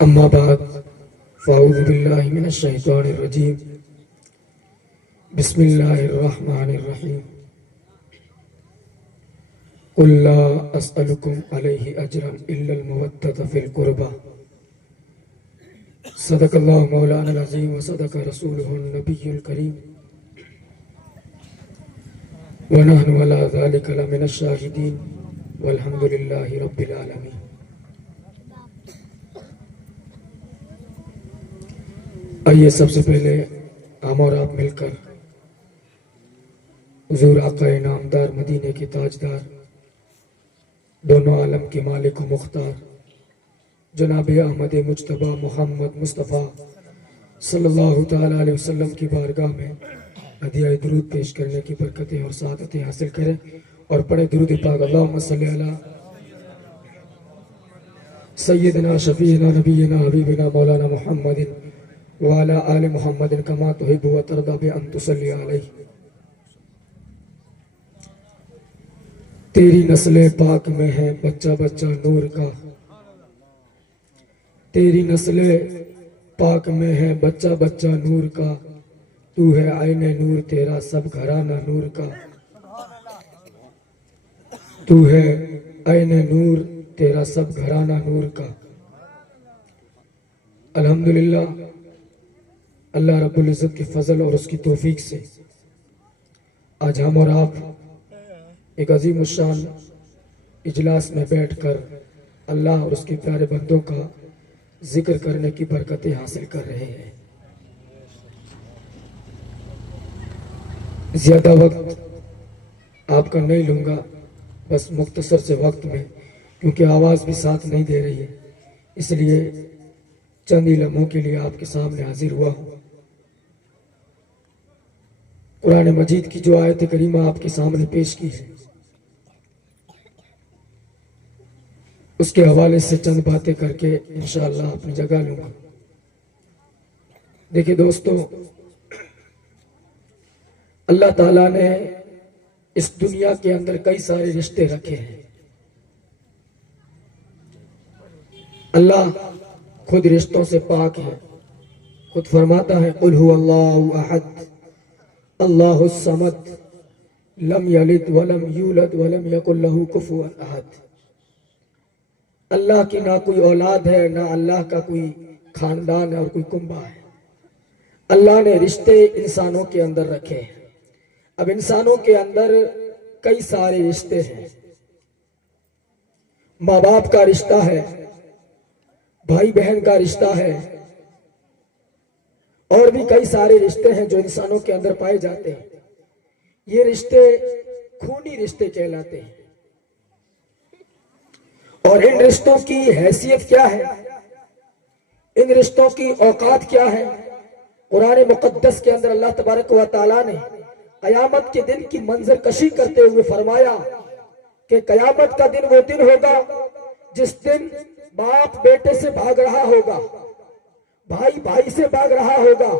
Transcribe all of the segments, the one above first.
اما بعد فاعوذ باللہ من الشیطان الرجیم بسم اللہ الرحمن الرحیم قل لا اسألکم علیہ اجرا الا المودۃ فی القربى صدق اللہ مولانا العظیم وصدق رسولہ النبی الکریم ونحن علی ذلک لمن الشاہدین والحمد للہ رب العالمین۔ آئیے سب سے پہلے ہم اور آپ مل کر حضور آقا نامدار مدینے کے تاجدار دونوں عالم کے مالک و مختار جناب احمد مجتبی محمد مصطفیٰ صلی اللہ تعالی علیہ وسلم کی بارگاہ میں ہدیہ درود پیش کرنے کی برکتیں اور سعادتیں حاصل کریں اور پڑھے درود پاک اللہم صلی علی سیدنا شفیعنا نبینا حبیبنا مولانا محمد وعلی آل محمد کما تحب و ترضی بان تصلی علیہ۔ تیری نسل پاک میں ہے بچہ بچہ نور کا، تیری نسل پاک میں ہے بچہ بچہ نور کا، تو ہے عین نور تیرا سب گھرانہ نور کا، تو ہے عین نور تیرا سب گھرانہ نور کا۔ الحمدللہ اللہ رب العزت کے فضل اور اس کی توفیق سے آج ہم اور آپ ایک عظیم الشان اجلاس میں بیٹھ کر اللہ اور اس کے پیارے بندوں کا ذکر کرنے کی برکتیں حاصل کر رہے ہیں۔ زیادہ وقت آپ کا نہیں لوں گا، بس مختصر سے وقت میں، کیونکہ آواز بھی ساتھ نہیں دے رہی ہے، اس لیے چند ہی لمحوں کے لیے آپ کے سامنے حاضر ہوا ہوں۔ قرآن مجید کی جو آیت کریمہ آپ کے سامنے پیش کی ہے، اس کے حوالے سے چند باتیں کر کے انشاءاللہ اپنی جگہ لوں گا۔ دیکھیں دوستو، اللہ تعالیٰ نے اس دنیا کے اندر کئی سارے رشتے رکھے ہیں۔ اللہ خود رشتوں سے پاک ہے، خود فرماتا ہے قل هو اللہ احد اللہ الصمد لم یلد ولم یولد ولم یکن لہ کفوا احد۔ اللہ کی نہ کوئی اولاد ہے، نہ اللہ کا کوئی خاندان ہے اور کوئی کنبہ ہے۔ اللہ نے رشتے انسانوں کے اندر رکھے ہیں۔ اب انسانوں کے اندر کئی سارے رشتے ہیں۔ ماں باپ کا رشتہ ہے، بھائی بہن کا رشتہ ہے، اور بھی کئی سارے رشتے ہیں جو انسانوں کے اندر پائے جاتے ہیں۔ یہ رشتے خونی رشتے کہلاتے ہیں۔ اور ان رشتوں کی حیثیت کیا ہے، ان رشتوں کی اوقات کیا ہے؟ قرآن مقدس کے اندر اللہ تبارک و تعالیٰ نے قیامت کے دن کی منظر کشی کرتے ہوئے فرمایا کہ قیامت کا دن وہ دن ہوگا جس دن باپ بیٹے سے بھاگ رہا ہوگا، بھائی بھائی سے بھاگ رہا ہوگا،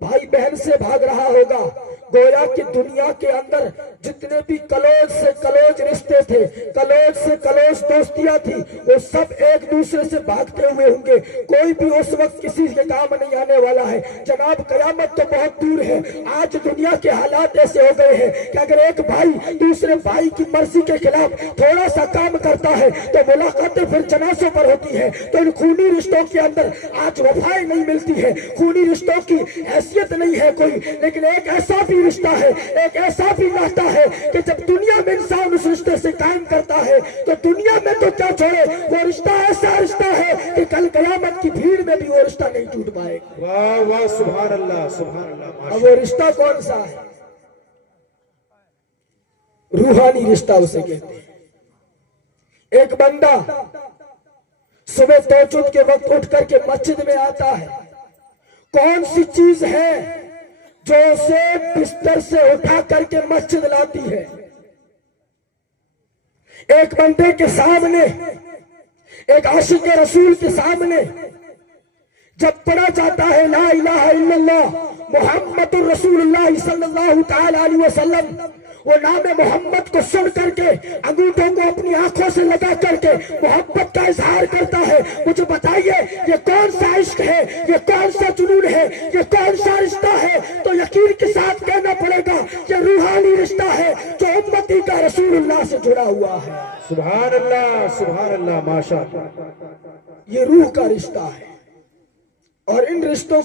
بھائی بہن سے بھاگ رہا ہوگا۔ گویا کہ دنیا کے اندر جتنے بھی کلوز سے کلوز رشتے تھے، کلوز سے کلوز دوستیاں تھی، وہ سب ایک دوسرے سے بھاگتے ہوئے ہوں گے۔ کوئی بھی اس وقت کسی کے کام نہیں آنے والا ہے۔ جناب قیامت تو بہت دور ہے۔ آج دنیا کے حالات ایسے ہو گئے ہیں کہ اگر ایک بھائی دوسرے بھائی کی مرضی کے خلاف تھوڑا سا کام کرتا ہے تو ملاقاتیں پھر جنازوں پر ہوتی ہے۔ تو ان خونی رشتوں کے اندر آج وفائیں نہیں ملتی ہے، خونی رشتوں کی حیثیت نہیں ہے کوئی۔ لیکن ایک ایسا بھی رشتہ ہے، ایک ایسا بھی ناطہ ہے کہ جب دنیا میں انسان اس رشتے سے قائم کرتا ہے تو دنیا میں تو کیا چھوڑے، وہ رشتہ ایسا رشتہ ہے کہ کل قیامت کی بھیڑ میں بھی وہ رشتہ نہیں ٹوٹ پائے گا۔ واہ واہ سبحان اللہ سبحان اللہ۔ اب وہ رشتہ کون سا ہے؟ روحانی رشتہ اسے کہتے ہیں۔ ایک بندہ صبح تہجد کے وقت اٹھ کر کے مسجد میں آتا ہے، کون سی چیز ہے جو اسے بستر سے اٹھا کر کے مسجد لاتی ہے؟ ایک بندے کے سامنے، ایک عاشق رسول کے سامنے جب پڑھا جاتا ہے لا الہ الا اللہ محمد الرسول اللہ صلی اللہ تعالی علیہ وسلم، وہ نام محمد کو سن کر کے انگوٹھوں کو اپنی آنکھوں سے لگا کر کے محبت کا اظہار کرتا ہے، مجھے بتائیے یہ کون سا عشق ہے، یہ کون سا جنون ہے، یہ کون سا رشتہ ہے؟ تو یقین کے ساتھ کہنا پڑے گا یہ روحانی رشتہ ہے جو امتی کا رسول اللہ سے جڑا ہوا ہے۔ سبحان اللہ ماشاء اللہ۔ یہ روح کا رشتہ ہے، اور ان رشتوں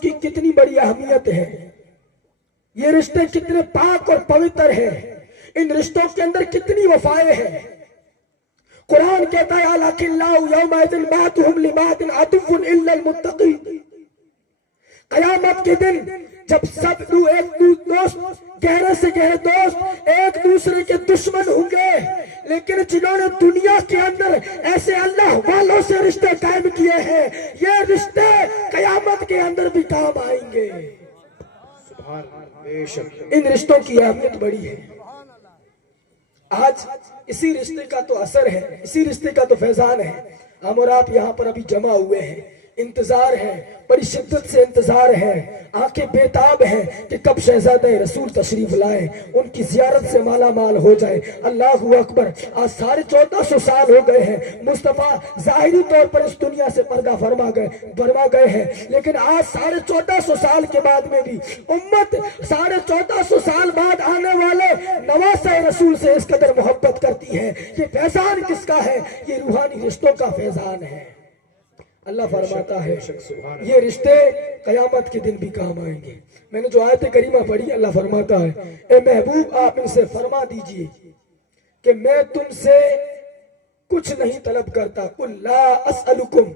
کی کتنی بڑی اہمیت ہے، یہ رشتے کتنے پاک اور پوتر ہیں، ان رشتوں کے اندر کتنی وفائیں ہیں۔ قرآن کہتا ہے الاخلاء یومئذ بعضهم لبعض عدو الا المتقین۔ قیامت کے دن جب سب ایک دوست گہرے سے گہرے دوست ایک دوسرے کے دشمن ہوں گے، لیکن جنہوں نے دنیا کے اندر ایسے اللہ والوں سے رشتے قائم کیے ہیں، یہ رشتے قیامت کے اندر بھی کام آئیں گے۔ بے شک ان رشتوں کی اہمیت بڑی ہے۔ آج اسی رشتے کا تو اثر ہے، اسی رشتے کا تو فیضان ہے، ہم اور آپ یہاں پر ابھی جمع ہوئے ہیں، انتظار ہے، بڑی شدت سے انتظار ہے، آنکھیں بیتاب ہیں کہ کب شہزادہ رسول تشریف لائے، ان کی زیارت سے مالا مال ہو جائے۔ اللہ اکبر، آج 1450 سال ہو گئے ہیں، مصطفیٰ ظاہری طور پر اس دنیا سے پردہ فرما گئے ہیں، لیکن آج 1450 سال کے بعد میں بھی امت 1450 سال بعد آنے والے نواسہ رسول سے اس قدر محبت کرتی ہے۔ یہ فیضان کس کا ہے؟ یہ روحانی رشتوں کا فیضان ہے۔ اللہ فرماتا ہے یہ رشتے قیامت کے دن بھی کام آئیں گے۔ میں نے جو آیت کریمہ پڑھی، اللہ فرماتا ہے اے محبوب آپ ان سے فرما دیجئے کہ میں تم سے کچھ نہیں طلب کرتا، قل لا اسألکم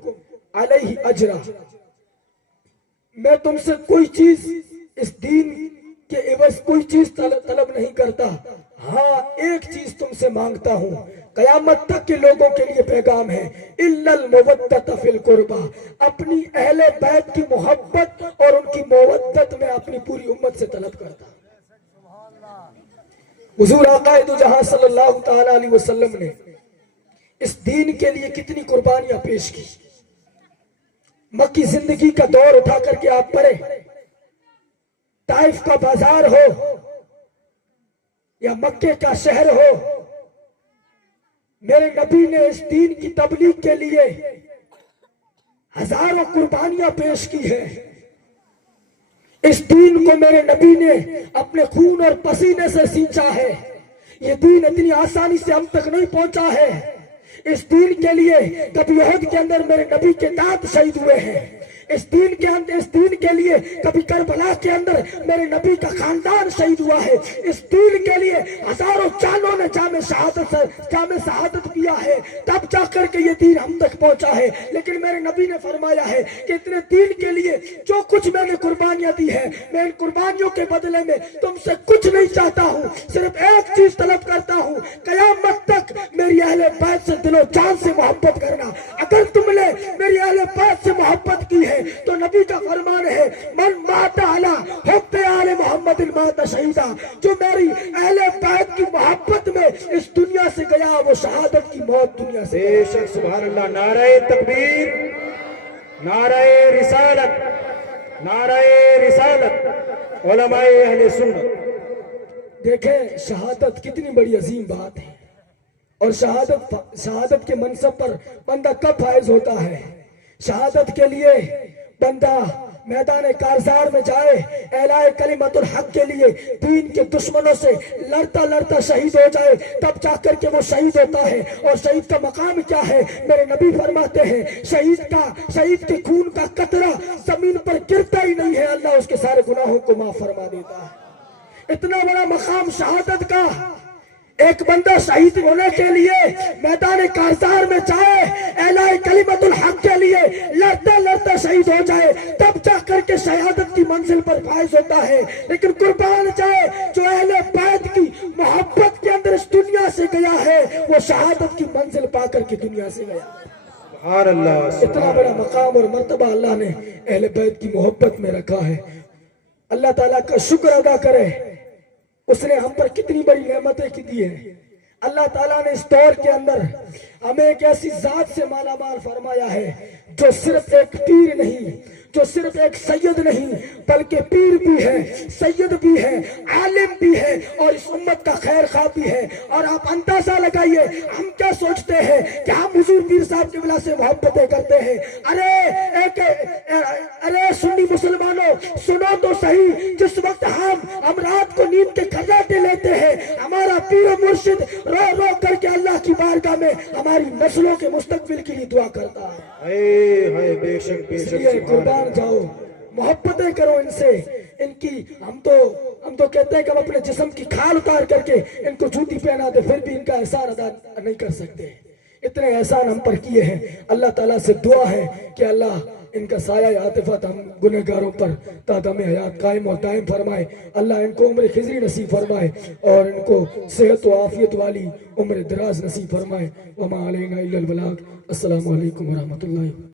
علیہ اجرا، میں تم سے کوئی چیز اس دین کے عوض کوئی چیز طلب نہیں کرتا، ہاں ایک چیز تم سے مانگتا ہوں، قیامت تک کے لوگوں کے لیے پیغام ہے، الا المودۃ فی القربى، اپنی اہل بیت کی محبت اور ان کی مودت میں اپنی پوری امت سے طلب کرتا ہوں۔ حضور آقا دو جہاں صلی اللہ تعالی علیہ وسلم نے اس دین کے لیے کتنی قربانیاں پیش کی۔ مکی زندگی کا دور اٹھا کر کے آپ پڑھیں، طائف کا بازار ہو یا مکے کا شہر ہو، میرے نبی نے اس دین کی تبلیغ کے لیے ہزاروں قربانیاں پیش کی ہیں۔ اس دین کو میرے نبی نے اپنے خون اور پسینے سے سینچا ہے۔ یہ دین اتنی آسانی سے ہم تک نہیں پہنچا ہے۔ اس دین کے لیے کبھی احد کے اندر میرے نبی کے دانت شہید ہوئے ہیں، اس دین کے لیے کبھی کربلا کے اندر میرے نبی کا خاندان شہید ہوا ہے، اس دین کے لیے ہزاروں جانوں نے جامع شہادت کیا ہے، تب جا کر کے یہ دین ہم تک پہنچا ہے۔ لیکن میرے نبی نے فرمایا ہے کہ اتنے دین کے لیے جو کچھ میں نے قربانیاں دی ہے، میں ان قربانیوں کے بدلے میں تم سے کچھ نہیں چاہتا ہوں، صرف ایک چیز طلب کرتا ہوں، قیامت تک میری اہل بیت سے دل و جان سے محبت کرنا۔ اگر تم نے میری اہل بیت سے محبت کی ہے تو نبی کا فرمان ہے من مات علی حب آل محمد مات شہیدا، جو میری اہل بیت کی محبت میں اس دنیا سے گیا وہ شہادت کی موت دنیا سے۔ بے شک سبحان اللہ۔ نعرہ تکبیر، نعرہ رسالت، نعرہ رسالت، علماء اہل سنت۔ دیکھیں شہادت کتنی بڑی عظیم بات ہے، اور شہادت کے منصب پر بندہ کب فائز ہوتا ہے؟ شہادت کے لیے بندہ میدان کارزار میں جائے، اعلاء کلمت الحق کے لیے دین کے دشمنوں سے لڑتا شہید ہو جائے، تب جا کر کے وہ شہید ہوتا ہے۔ اور شہید کا مقام کیا ہے؟ میرے نبی فرماتے ہیں شہید کے خون کا قطرہ زمین پر گرتا ہی نہیں ہے، اللہ اس کے سارے گناہوں کو معاف فرما دیتا ہے۔ اتنا بڑا مقام شہادت کا، ایک بندہ شہید ہونے کے لیے میدان کارزار میں جائے، اعلاء کلمت الحق کے لیے لڑتا شہید ہو جائے، تب جا کر کے شہادت کی منزل پر فائز ہوتا ہے۔ لیکن قربان جائے جو اہل بیت کی محبت کے اندر اس دنیا سے گیا ہے، وہ شہادت کی منزل پا کر کے دنیا سے گیا۔ سبحان اللہ۔ اتنا بڑا مقام اور مرتبہ اللہ نے اہل بیت کی محبت میں رکھا ہے۔ اللہ تعالیٰ کا شکر ادا کرے، اس نے ہم پر کتنی بڑی نعمتیں کی دی ہیں۔ اللہ تعالیٰ نے اس دور کے اندر ہمیں ایک ایسی ذات سے مالا مال فرمایا ہے جو صرف ایک تیر نہیں، جو صرف ایک سید نہیں بلکہ پیر بھی ہے، سید بھی ہے، عالم بھی ہے اور اس امت کا خیر خواہ بھی ہے۔ اور آپ اندازہ لگائیے ہم کیا سوچتے ہیں کہ ہم حضور پیر صاحب کی وجہ سے محبتیں کرتے ہیں۔ ارے سنی مسلمانوں سنو تو صحیح، جس وقت ہم رات کو نیند کے کھرراٹے لیتے ہیں، ہمارا پیر و مرشد رو رو کر کے اللہ کی بارگاہ میں ہماری نسلوں کے مستقبل کے لیے دعا کرتا ہے۔ بے شک بے اس شک لیے قربان جاؤ، محبتیں کرو ان سے۔ ان کی ہم تو کہتے ہیں کہ ہم اپنے جسم کی کھال اتار کر کے ان کو جوتی پہنا دے، پھر بھی ان کا احسان ادا نہیں کر سکتے۔ اتنے احسان ہم پر کیے ہیں۔ اللہ تعالیٰ سے دعا ہے کہ اللہ ان کا سایہ عاطفت ہم گنہگاروں پر تا دم حیات قائم و دائم فرمائے۔ اللہ ان کو عمر خضری نصیب فرمائے اور ان کو صحت و عافیت والی عمر دراز نصیب فرمائے۔ وما علینا الا البلاغ۔ السلام علیکم ورحمۃ اللہ۔